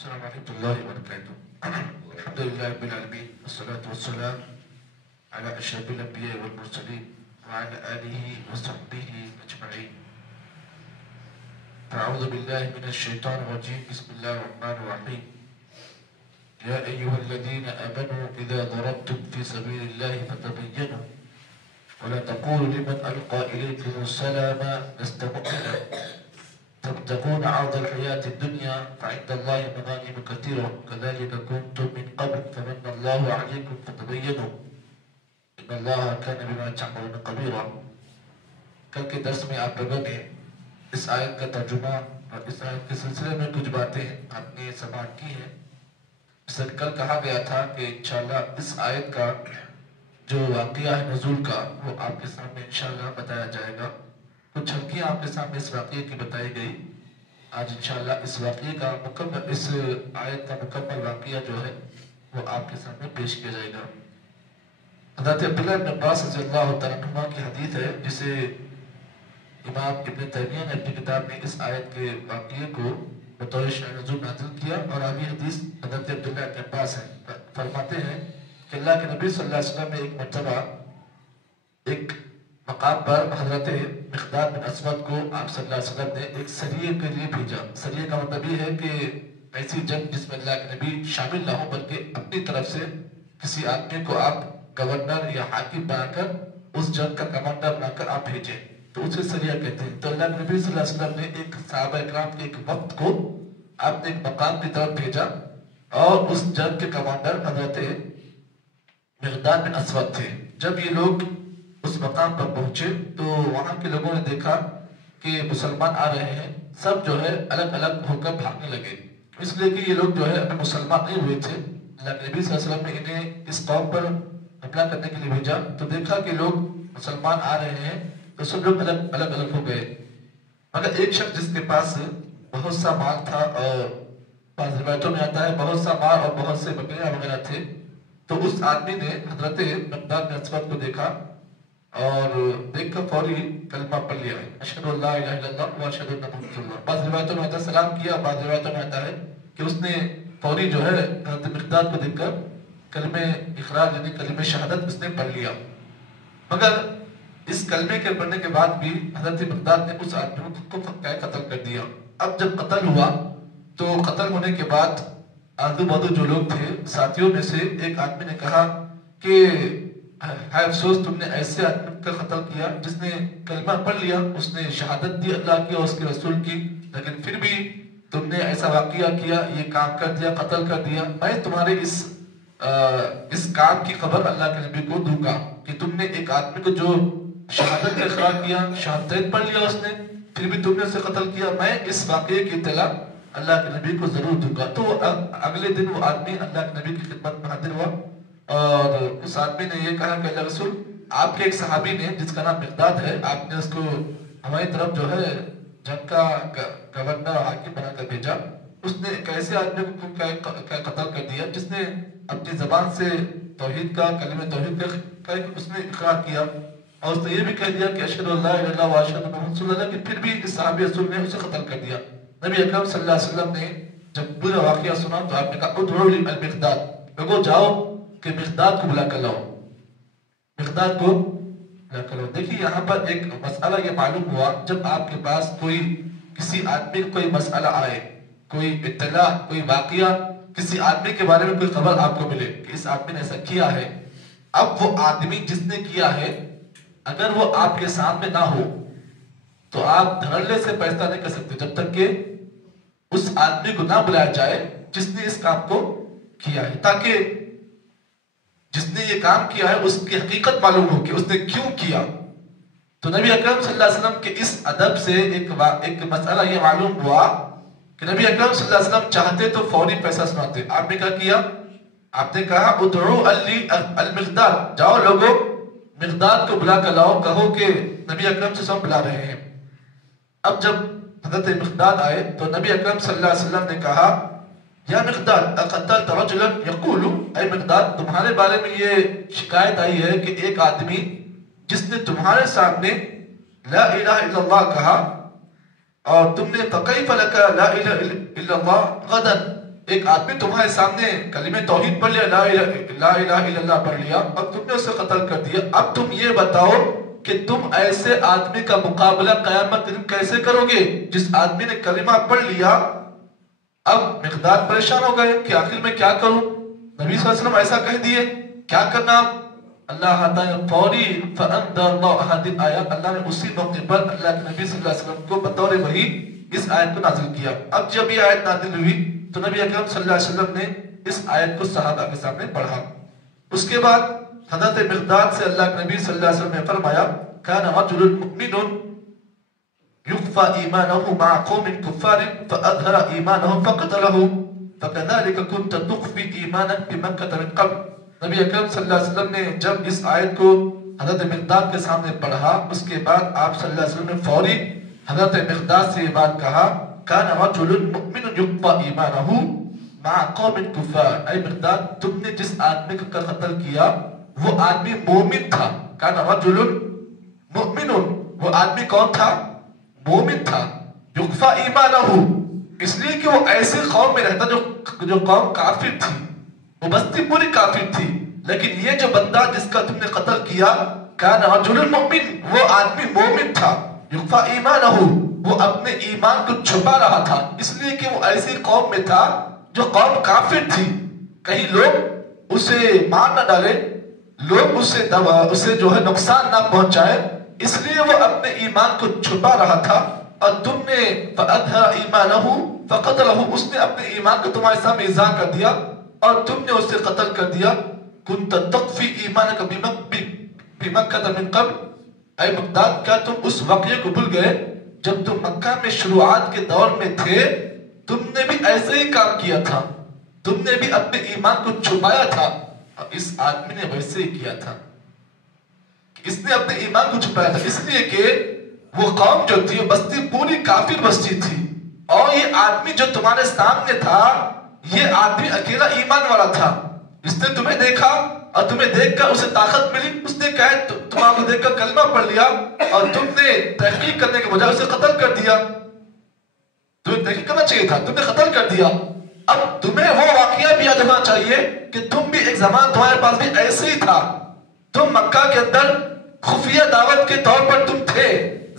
السلام ورحمة الله وبركاته. الحمد لله رب العالمين، والصلاة والسلام على أشرف الأنبياء والمرسلين وعلى آله وصحبه أجمعين. أعوذ بالله من الشيطان الرجيم. بسم الله الرحمن الرحيم. يا أيها الذين آمنوا إذا ضربتم في سبيل الله فتبينوا ولا تقولوا لمن ألقى إليكم السلام لست مؤمنا تبتغون عرض الحياة الدنيا فعند الله مغانم كثيرة كذلك كنتم من قبل فمن الله عليكم فتبينوا إن الله كان بما تعملون خبيرا. کل کے درس میں آپ لوگوں نے اس آیت کا ترجمہ اور اس آیت کے سلسلے میں کچھ باتیں آپ نے سماعت کی ہیں. مثلا کل کہا گیا تھا کہ انشاءاللہ اس آیت کا جو واقعہ ہے نزول کا وہ آپ کے سامنے انشاءاللہ بتایا جائے گا. کچھ جھلکیاں آپ کے سامنے اس واقعے کی بتائی گئی. آج انشاءاللہ اس واقعے کا مکمل اس آیت کا مکمل واقعہ جو ہے وہ آپ کے سامنے پیش کیا جائے گا. حضرت عبداللہ بن عباس رضی اللہ تعالیٰ عنہ کی حدیث ہے جسے امام ابن تیمیہ نے اپنی کتاب میں اس آیت کے واقعے کو بطور شأن نزول نازل کیا. اور آگے حدیث حضرت عبداللہ بن عباس ہے فرماتے ہیں کہ اللہ کے نبی صلی اللہ علیہ وسلم نے ایک مرتبہ ایک مقام پر حضرت مقداد بن اسود کو آپ صلی اللہ علیہ وسلم نے ایک سریے کے لیے بھیجا. سریے کا مطلب یہ ہے کہ ایسی جنگ جس میں اللہ کے نبی شامل نہ ہو بلکہ اپنی طرف سے کسی آدمی کو آپ گورنر یا حاکم بنا کر اس جنگ کا کمانڈر بنا کر آپ بھیجیں تو اسے سریہ کہتے ہیں. تو اللہ کے نبی صلی اللہ علیہ وسلم نے ایک صحابہ اکرام کے ایک وقت کو آپ نے ایک مقام کی طرف بھیجا اور اس جنگ کے کمانڈر حضرت مقداد بن اسود تھے. جب یہ لوگ اس مقام پر پہنچے تو وہاں کے لوگوں نے دیکھا کہ مسلمان آ رہے ہیں. سب جو ہے الگ الگ ہو کر بھاگنے لگے اس لیے کہ یہ لوگ جو ہے ابھی مسلمان نہیں ہوئے تھے. اللہ کے نبی صلی اللہ علیہ وسلم نے انہیں اس قوم پر حملہ کرنے کے لیے بھیجا تو دیکھا کہ لوگ مسلمان آ رہے ہیں تو سب لوگ الگ الگ ہو گئے. مگر ایک شخص جس کے پاس بہت سا مال تھا اور بعض روایتوں میں آتا ہے بہت سا مال اور بہت سے بکریاں وغیرہ تھے تو اس آدمی نے حضرت مقداد بن اسود کو دیکھا اور دیکھ کر فوری کلمہ پڑھ لیا ہے اشہد ان لا الہ الا اللہ و اشہد ان محمد رسول اللہ. بعض روایتوں میں آتا ہے سلام کیا, بعض روایتوں میں آتا ہے کہ اس نے فوری جو ہے حضرت مقداد کو دیکھ کر کلمہ اقرار یعنی کلمہ شہادت اس نے پڑھ لیا. مگر اس کلمے کے پڑھنے کے بعد بھی حضرت مقداد نے اس آدمی کو قتل کر دیا. اب جب قتل ہوا تو قتل ہونے کے بعد آزو بازو جو لوگ تھے ساتھیوں میں سے ایک آدمی نے کہا کہ ہے افسوس تم نے ایسے آدمی کا قتل کیا جس نے کلمہ پڑھ لیا, اس نے شہادت دی اللہ کی اور اس کے رسول کی, لیکن پھر بھی تم نے ایسا واقعہ کیا, یہ کام کر دیا, قتل کر دیا. میں تمہارے اس کام کی خبر اللہ کے نبی کو دوں گا کہ تم نے ایک آدمی کو جو شہادت کا اقرار کیا, شہادت پڑھ لیا اس نے, پھر بھی تم نے اسے قتل کیا, میں اس واقعے کی اطلاع اللہ کے نبی کو ضرور دوں گا. تو اگلے دن وہ آدمی اللہ کے نبی کی خدمت میں حاضر ہوا اور اس آدمی نے یہ کہا کہ اللہ رسول آپ کے ایک صحابی نے جس کا نام مقداد ہے آپ نے اس کو ہماری طرف جو ہے جنگ کا گورنر اور حاکم بنا کر بھیجا. اس نے ایک ایسے آدمی کو قتل کر دیا جس نے اپنی زبان سے توحید کا کلمہ توحید کا اس نے اقرار کیا اور اس نے یہ بھی کہہ دیا کہ اشہد ان لا الہ الا اللہ و اشہد ان محمد رسول اللہ, کہ پھر بھی اس صحابی رسول نے اسے قتل کر دیا. نبی اکرم صلی اللہ علیہ وسلم نے جب پورا واقعہ سنا تو آپ نے کہا ادعوا للمقداد, لوگوں جاؤ کہ مقداد کو بلا کر لاؤ, مقداد کو بلا کر لاؤ. دیکھیے یہاں پر ایک مسئلہ یہ معلوم ہوا جب آپ کے پاس کوئی کسی آدمی کو کوئی مسئلہ آئے, کوئی اطلاع, کوئی واقعہ, کسی آدمی کے بارے میں کوئی خبر آپ کو ملے کہ اس آدمی نے ایسا کیا ہے, اب وہ آدمی جس نے کیا ہے اگر وہ آپ کے سامنے نہ ہو تو آپ دھڑلے سے فیصلہ نہیں کر سکتے جب تک کہ اس آدمی کو نہ بلایا جائے جس نے اس کام کو کیا ہے, تاکہ جس نے یہ کام کیا ہے اس کی حقیقت معلوم ہو کہ اس نے کیوں کیا. تو نبی اکرم صلی اللہ علیہ وسلم کے اس ادب سے ایک مسئلہ یہ معلوم ہوا کہ نبی اکرم صلی اللہ علیہ وسلم چاہتے تو فوری فیصلہ سناتے. آپ نے کیا کیا, آپ نے کہا ادعوا المقداد, جاؤ لوگوں مقداد کو بلا کر لاؤ, کہو کہ نبی اکرم صلی اللہ علیہ وسلم بلا رہے ہیں. اب جب حضرت مقداد آئے تو نبی اکرم صلی اللہ علیہ وسلم نے کہا یا مقداد اقتلت رجلا یقول, اے مقداد تمہارے بارے میں یہ شکایت آئی ہے کہ ایک آدمی جس نے تمہارے سامنے لا الہ الا اللہ کہا اور تم نے فکیف لک لا الہ الا اللہ غدا, ایک آدمی تمہارے سامنے کلمہ توحید پڑھ لیا، لا الہ الا اللہ پڑھ لیا، اور تم نے اسے قتل کر دیا. اب تم یہ بتاؤ کہ تم ایسے آدمی کا مقابلہ قیامت دن کیسے کرو گے جس آدمی نے کلمہ پڑھ لیا؟ اب مقداد پریشان ہو گئے کہ آخر میں کیا کروں. نبی صلی اللہ علیہ وسلم ایسا کہہ دیے، کیا کرنا؟ اللہ تعالیٰ فوری فَأَنْزَلَ اللَّهُ هَذِهِ الْآيَةَ، اللہ نے اسی موقع پر اللہ کے نبی صلی اللہ علیہ وسلم کو بطور وحی اس آیت کو نازل کیا. اب جب یہ آیت نازل ہوئی تو نبی اکرم صلی اللہ علیہ وسلم نے اس آیت کو صحابہ کے سامنے پڑھا. اس کے بعد حضرت مقداد سے اللہ کے نبی صلی اللہ علیہ وسلم نے فرمایا كَانَ رَجُلٌ مُؤْمِنٌ يُخْفَى إِيمَانَهُ مَعَ قَوْمٍ كُفَّارٍ فَأَظْهَرَ إِيمَانَهُ فَقَتَلَهُ فَكَذَلِكَ كُنْتَ تُخْفِي إِيمَانَكَ بِمَكَّةَ مِنْ قَبْلُ. نبی اکرم صلی اللہ علیہ وسلم نے جب اس آیت کو حضرت مقداد کے سامنے پڑھا، اس کے بعد آپ صلی اللہ علیہ وسلم نے فوری حضرت مقداد سے یہ بات کہا كَانَ رَجُلٌ مُؤْمِنٌ يُخْفَى إِيمَانَهُ مَعَ قَوْمٍ كُفَّارٍ. اے مقداد، تم نے جس آدمی کا قتل کیا وہ آدمی مومن تھا. كَانَ رَجُلٌ مُؤْمِنٌ، وہ آدمی کون تھا؟ مومن تھا. يُخْفَى إِيمَانَهُ، اس لیے کہ وہ ایسے قوم میں رہتا جو قوم کافر تھی، وہ بستی پوری کافر تھی. لیکن یہ جو بندہ جس کا تم نے قتل کیا، كَانَ رَجُلٌ مُؤْمِنٌ، وہ آدمی مومن تھا. يُخْفَى إِيمَانَهُ، وہ اپنے ایمان کو چھپا رہا تھا، اس لیے کہ وہ ایسی قوم میں تھا جو قوم کافر تھی. کہیں لوگ اسے مار نہ ڈالے، لوگ اسے جو ہے نقصان نہ پہنچائے، اس لیے وہ اپنے ایمان کو چھپا رہا تھا. اور تم نے فَأَظْهَرَ إِيمَانَهُ فَقَتَلَهُ، اس نے اپنے ایمان کو تمہارے سامنے اظہار کر دیا اور تم نے اسے قتل کر دیا. كُنْتَ تَخْفِي إِيمَانَكَ بِمَكَّةَ مِنْ قَبْلُ. اے مقداد، کیا تم اس واقعے کو بھول گئے جب تم مکہ میں شروعات کے دور میں تھے؟ تم نے بھی ایسے ہی کام کیا تھا، تم نے بھی اپنے ایمان کو چھپایا تھا. اور اس آدمی نے ویسے ہی کیا تھا، اس نے اپنے ایمان کو چھپایا تھا، اس لیے کہ وہ قوم جو تھی وہ بستی پوری کافر بستی تھی. اور یہ آدمی جو تمہارے سامنے تھا، یہ آدمی اکیلا ایمان والا تھا. اس نے تمہیں دیکھا اور تمہیں دیکھ کر اسے طاقت ملی، اس نے کہا تمہارے کو دیکھ کر کلمہ پڑھ لیا اور تم نے تحقیق کرنے کے بجائے اسے قتل کر دیا. تمہیں تحقیق کرنا چاہیے تھا، تم نے قتل کر دیا. اب تمہیں وہ واقعہ بھی یاد ہونا چاہیے کہ تم بھی ایک زمان تمہارے پاس بھی ایسے ہی تھا. تم مکہ کے اندر خفیہ دعوت کے طور پر تم تھے.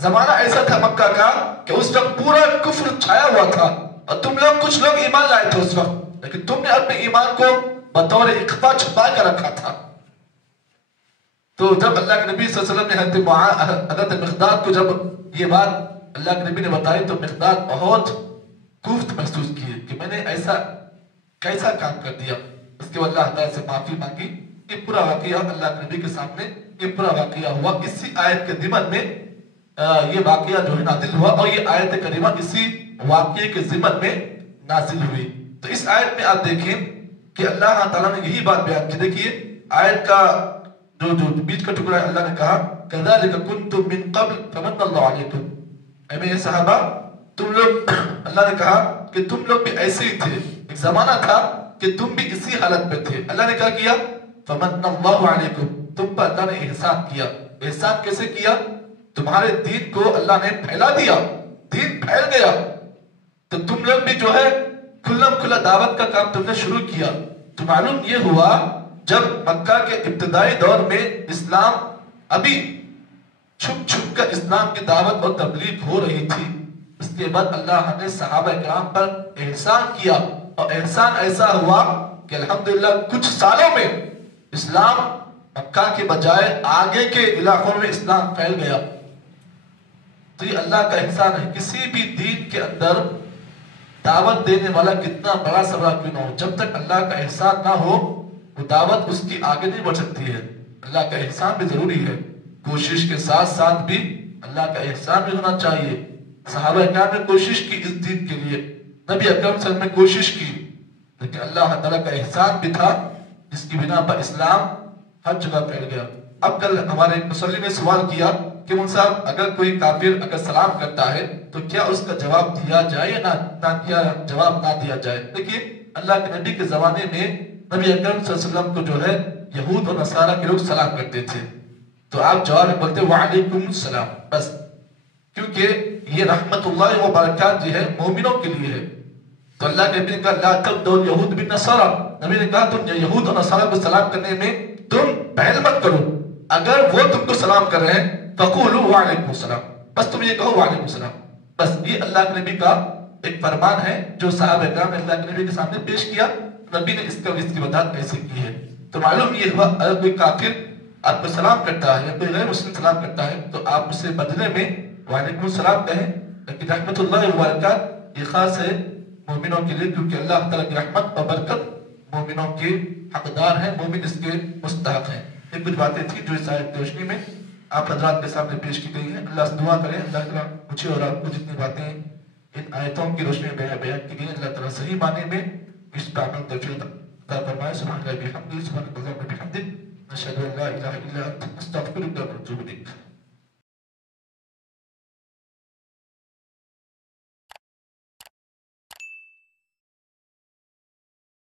زمانہ ایسا تھا مکہ کا کہ اس وقت پورا کفر چھایا ہوا تھا اور تم لوگ کچھ لوگ ایمان لائے تھے اس وقت، لیکن تم نے اپنے ایمان کو بطور اخفا چھپا کر رکھا تھا. تو جب اللہ کے نبی صلی اللہ علیہ وسلم نے حضرت مقداد کو جب یہ بات اللہ کے نبی نے بتائی تو مقداد بہت کوفت محسوس کیے کہ میں نے ایسا کیسا کام کر دیا. اس کے بعد اللہ تعالیٰ سے معافی مانگی. یہ پورا واقعہ اللہ کے نبی کے سامنے یہ پورا واقعہ ہوا. اسی آیت کے ضمن میں یہ واقعہ جو ہے نازل ہوا اور یہ آیت کریمہ اسی واقعے کے ضمن میں نازل ہوئی. تو اس آیت میں آپ دیکھیں کہ اللہ تعالیٰ نے یہی بات بیان کی. دیکھیے آیت کا جو بیچ کا ٹکڑا ہے، اللہ نے کہا كَذَلِكَ كُنْتُم مِّن قَبْلُ فَمَنَّ اللَّهُ عَلَيْكُمْ. اے میرے صحابہ، تم لوگ، اللہ نے کہا کہ تم لوگ بھی ایسے ہی تھے. ایک زمانہ تھا کہ تم بھی اسی حالت میں تھے. اللہ نے کہا کیا؟ فَمَنَّ اللَّهُ عَلَيْكُمْ، تم پر اللہ نے احسان کیا. احسان کیسے کیا؟ تمہارے دین کو اللہ نے پھیلا دیا، دین پھیل گیا تو تم لوگ بھی جو ہے کھلم کھلا دعوت کا کام تم نے شروع کیا. تو معلوم یہ ہوا جب مکہ کے ابتدائی دور میں اسلام ابھی چھپ چھپ کر اسلام کی دعوت اور تبلیغ ہو رہی تھی، اس کے بعد اللہ نے صحابہ کرام پر احسان کیا اور احسان ایسا ہوا کہ الحمدللہ کچھ سالوں میں اسلام مکہ کے بجائے آگے کے علاقوں میں اسلام پھیل گیا. تو یہ اللہ کا احسان ہے. کسی بھی دین کے اندر دعوت دینے والا کتنا بڑا سبرا کیوں نہ ہو، جب تک اللہ کا احسان نہ ہو وہ دعوت اس کی آگے نہیں بڑھ سکتی ہے. اللہ کا احسان بھی ضروری ہے. کوشش کے ساتھ ساتھ بھی اللہ کا احسان بھی ہونا چاہیے. صحابہ کرام نے کوشش کی اس دین کے لیے، نبی اکرم صلی اللہ علیہ وسلم نے کوشش کی، لیکن اللہ تعالیٰ کا احسان بھی تھا جس کی بنا پر اسلام ہر جگہ پھیل گیا. اب کل ہمارے ایک مسلم نے سوال کیا کہ مول صاحب اگر کوئی کافر اگر سلام کرتا ہے تو کیا اس کا جواب دیا جائے یا نہ جواب نہ دیا جائے؟ دیکھیے اللہ کے نبی کے زمانے میں نبی اکرم صلی اللہ علیہ وسلم کو جو ہے یہود اور نصارہ کے لوگ سلام کرتے تھے تو آپ جواب میں بولتے وعلیکم السلام بس، کیونکہ یہ رحمت اللہ و برکات جو ہے مومنوں کے لیے ہے. تو اللہ کے نبی نے کہا لا تبدؤ الیہود بالنصارى، نبی نے کہا تم یہود اور نصارہ کو سلام کرنے میں تم پہل مت کرو، اگر وہ تم کو سلام کر رہے ہیں فقولوا وعلیکم السلام، بس تم یہ کہو وعلیکم السلام. بس یہ اللہ کے نبی کا ایک فرمان ہے جو صحابہ کرام نے اللہ کے نبی کے سامنے پیش کیا. نبی نے اس کی وضاحت کیسے کی ہے. تو معلوم یہ ہوا اگر کوئی کافر آپ کو سلام کرتا ہے یا کوئی غیر مسلم سلام کرتا ہے تو آپ اسے بدلے میں وعلیکم السلام کہیں. لیکن رحمت اللہ وبرکات یہ خاص ہے مومنوں کے لیے، کیونکہ اللہ تعالیٰ کی رحمت و برکت مومنوں کے حقدار ہیں، مومن اس کے مستحق ہیں. یہ کچھ باتیں تھیں جو اس آیت کی روشنی میں آپ حضرات کے سامنے پیش کی گئی ہیں. اللہ سے دعا کریں اللہ تعالیٰ مجھے اور آپ کو جتنی باتیں ان آیتوں کی روشنی میں بیان کی گئی اللہ تعالیٰ صحیح معنی میں اس پر عمل توفیق عطا فرمائے. سبحان اللہ بحمدہ، سبحان اللہ بحمدہ، اشہد ان لا الہ الا انت، استغفرک و اتوب الیک.